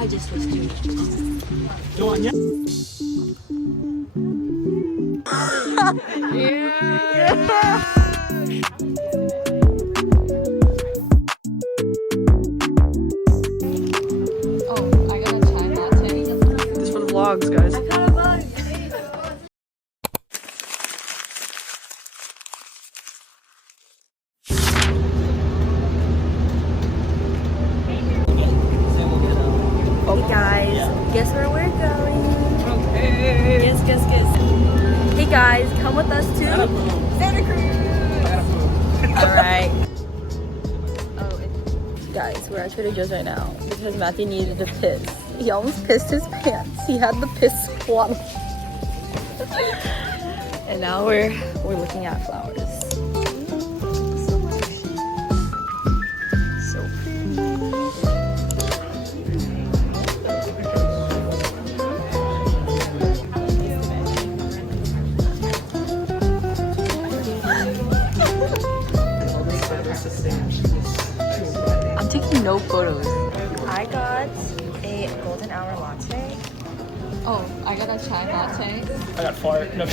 I just was doing it. Go on, yeah. Oh, I got a chai latte. This is for the vlogs, guys. Hey guys, guess where we're going? Okay. Guess. Hey guys, come with us to Santa Cruz. Alright. Guys, we're at Trader Joe's right now because Matthew needed to piss. He almost pissed his pants. He had the piss squad. And now we're looking at flowers. So pretty. I'm taking no photos. I got a golden hour latte. Oh, I got a chai latte. I got fart. No,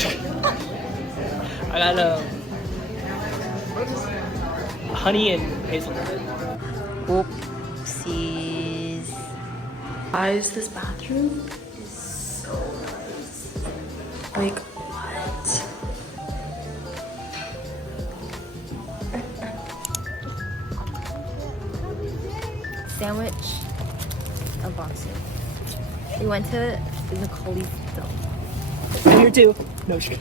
I got honey and hazelnut. Oopsies. Guys, this bathroom is so nice. Like, what? Sandwich unboxing. We went to Nicoli's though. I'm here too. No shit.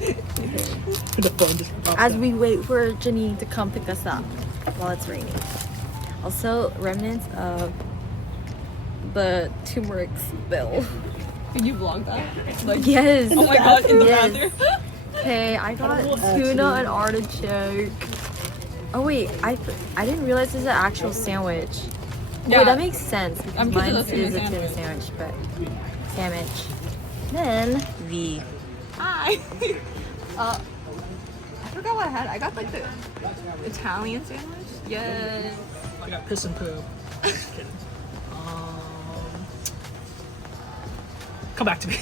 The phone just popped As up. we wait for Jannine to come pick us up while it's raining. Also, remnants of the turmeric spill. Can you vlog that? Like, Yes. oh my god, in the Yes. bathroom. Okay, I got little tuna accident. and artichoke. Oh wait, I didn't realize this is an actual sandwich. Yeah. Wait, that makes sense because I'm mine used to is the a tuna tuna sandwich, but sandwich. Then the Hi. I forgot what I had. I got like the Italian sandwich. Yes. I got piss and poo. Just kidding. Come back to me.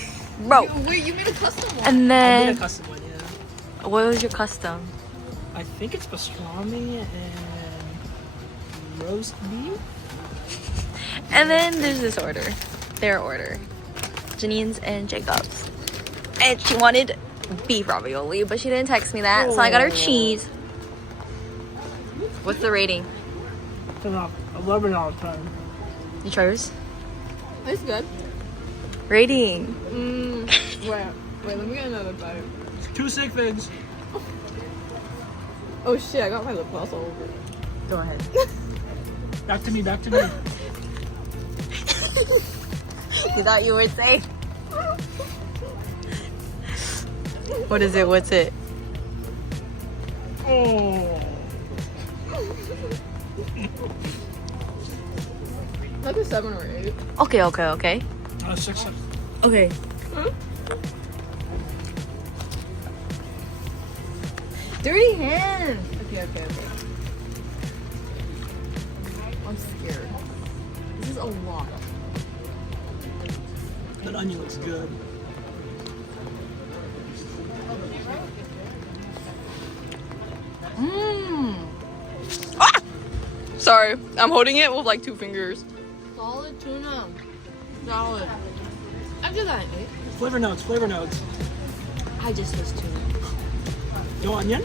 bro. Wait, you made a custom one. And I made then a custom one, yeah. what was your custom? I think it's pastrami and roast beef. And then there's this order, their order, Jannine's and Jacob's. And she wanted beef ravioli, but she didn't text me that, so I got her cheese. What's the rating? 11 out of 10. You try yours? It's good. Rating. Wait, let me get another bite. 2 sick figs. Oh shit, I got my lip gloss all over it. Go ahead. Back to me, back to me. You thought you would say? What is it? What's it? Oh. Like a 7 or 8. Okay. 6. Okay. Dirty hands. Okay. I'm scared. This is a lot. That onion looks good. Ah! Sorry, I'm holding it with like 2 fingers. Solid tuna. Solid. I'd give that an 8. Flavor notes. I just was tuna. No onion?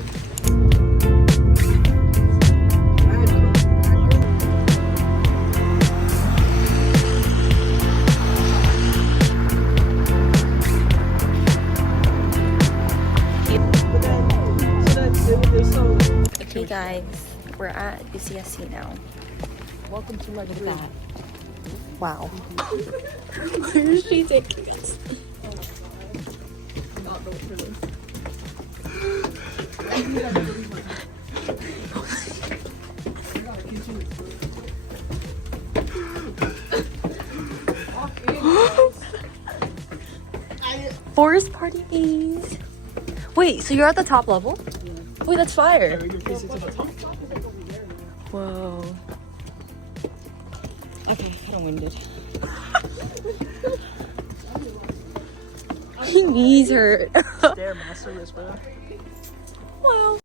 Hey guys, we're at BCSC now. Welcome to my dream. Wow. Where is she taking us? Not built for this. Forest parties. Wait, so you're at the top level? Wait, that's fire. Your face is at the top. Whoa. Okay, I'm winded. My knees hurt. Stairmaster whisper. Wow.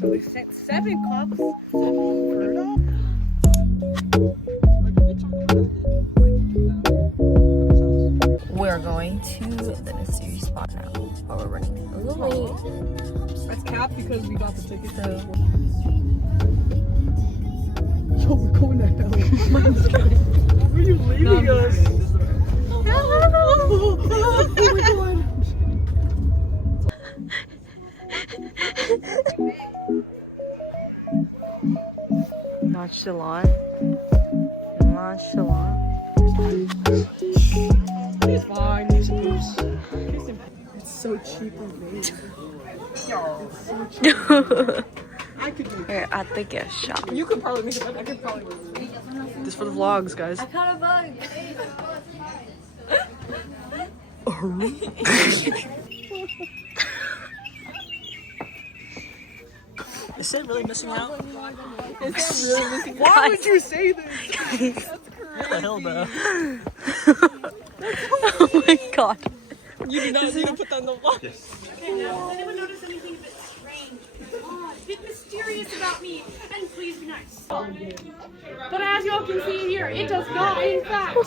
So we sent 7 cups. We're going to the mystery spot now. But we're running a little late. That's capped because we got the ticket. So. Yo, we're going to hell. Where are you leaving us? Oh my god. Nonchalant. Nonchalant. It's fine. It's so cheap and made. It's so cheap. I could make We're at the gift shop. You could probably make it. I could probably make it. Just for the vlogs, guys. I caught a bug. Is it really missing out? Is that really missing? Why would you say this? That's crazy. What the hell, bro? Oh my god. You did not need to put that in the vlog. Okay, now, does anyone notice anything a bit strange, odd, a bit mysterious about me? And please be nice. But as you all can see here, it does not, in fact,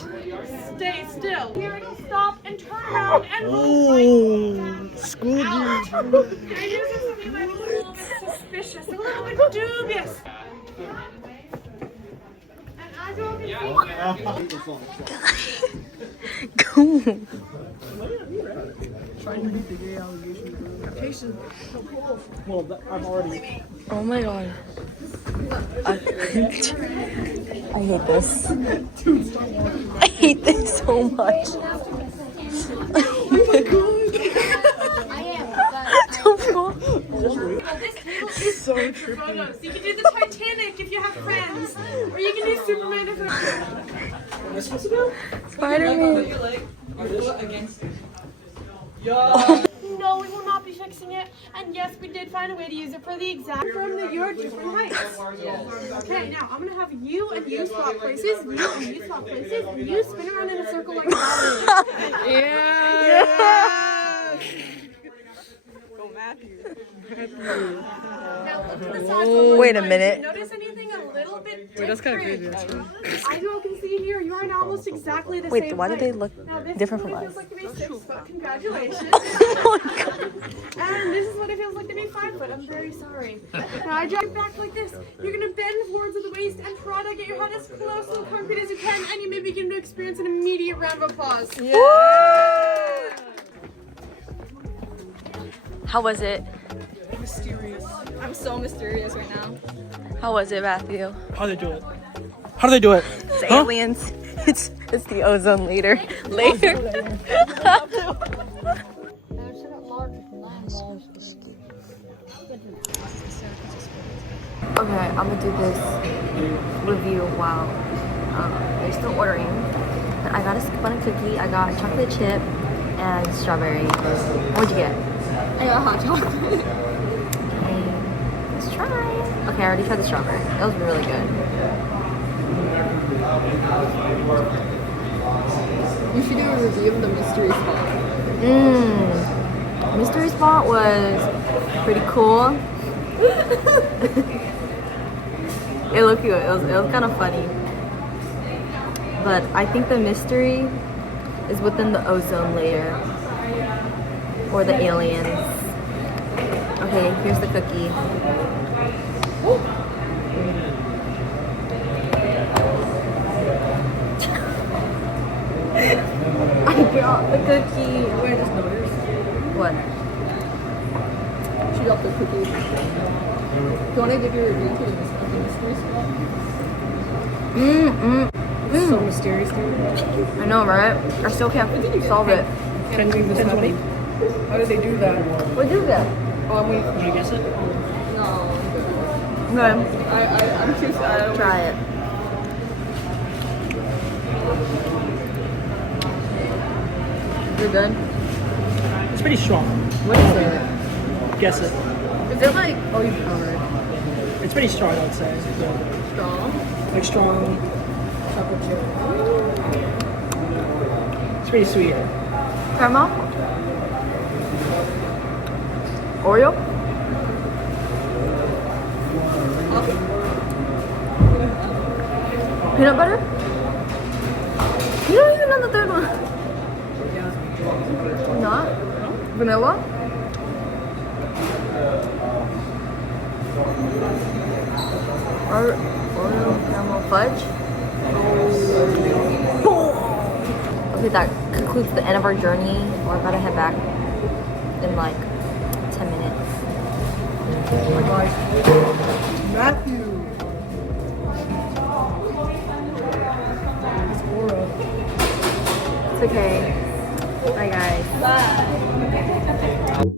stay still. Here it'll stop and turn around and move School out. And here's something a little bit suspicious, a little bit dubious. And as you all can see, Go. Trying to beat the gay allegation. Jason. Well, I'm already. Oh my god. I hate this. I hate this so much. Don't go. So trippy. photos. You can do the Titanic if you have friends, or you can do Superman if you have Spider-Man. No, we will not be fixing it. And yes, we did find a way to use it for the exact from that you're different heights. Okay, now I'm gonna have you and you swap places, you and you swap places, and you spin around in a circle like that. Yeah. Go Matthew. Now look to the side. One more Wait a time. minute. Notice anything a little bit different? Wait, that's kind of crazy. Actually. As you all can see here, you are now almost exactly the same Wait, why do they height. look Now, this different is from what it us? feels like to be 6 foot. Congratulations. Oh my god. And this is what it feels like to be 5 foot. I'm very sorry. Now I drop back like this. You're gonna bend forwards at the waist and try to get your head as close to the concrete as you can, and you may begin to experience an immediate round of applause. How was it? Mysterious. I'm so mysterious right now. How was it, Matthew? How do they do it? How do they do it? It's Huh? aliens. It's the ozone layer. Okay, I'm gonna do this review while they're still ordering. But I got a scoop on a cookie, I got a chocolate chip, and strawberry. What'd you get? I got hot chocolate. Okay, let's try. Okay, I already tried the strawberry. It was really good. You should do a review of the mystery spot. Mystery spot was pretty cool. It looked good. It was kind of funny. But I think the mystery is within the ozone layer or the aliens. Okay, here's the cookie. I got the cookie. Wait, I just noticed. What? She got the cookie. you want to give your review to the mystery spot? So mysterious, dude. I know, right? I still can't solve it. Can't believe this happening. How did they do that? What is that? Oh, I'm waiting. Can I guess it? No. Okay, I'm too sad. try it. You're good? It's pretty strong. What is it? Guess it. Is it like, oh, you alright. It's pretty strong, I'd say. Strong? Like strong. Chocolate chip. It's pretty sweet. Caramel? Oreo? Peanut butter? You don't even know the third one. Not? Vanilla? Or Oreo caramel fudge? Okay, that concludes the end of our journey. We're about to head back in like 10 minutes. Oh my gosh. Matthew. It's Aura. It's okay. Bye guys. Bye.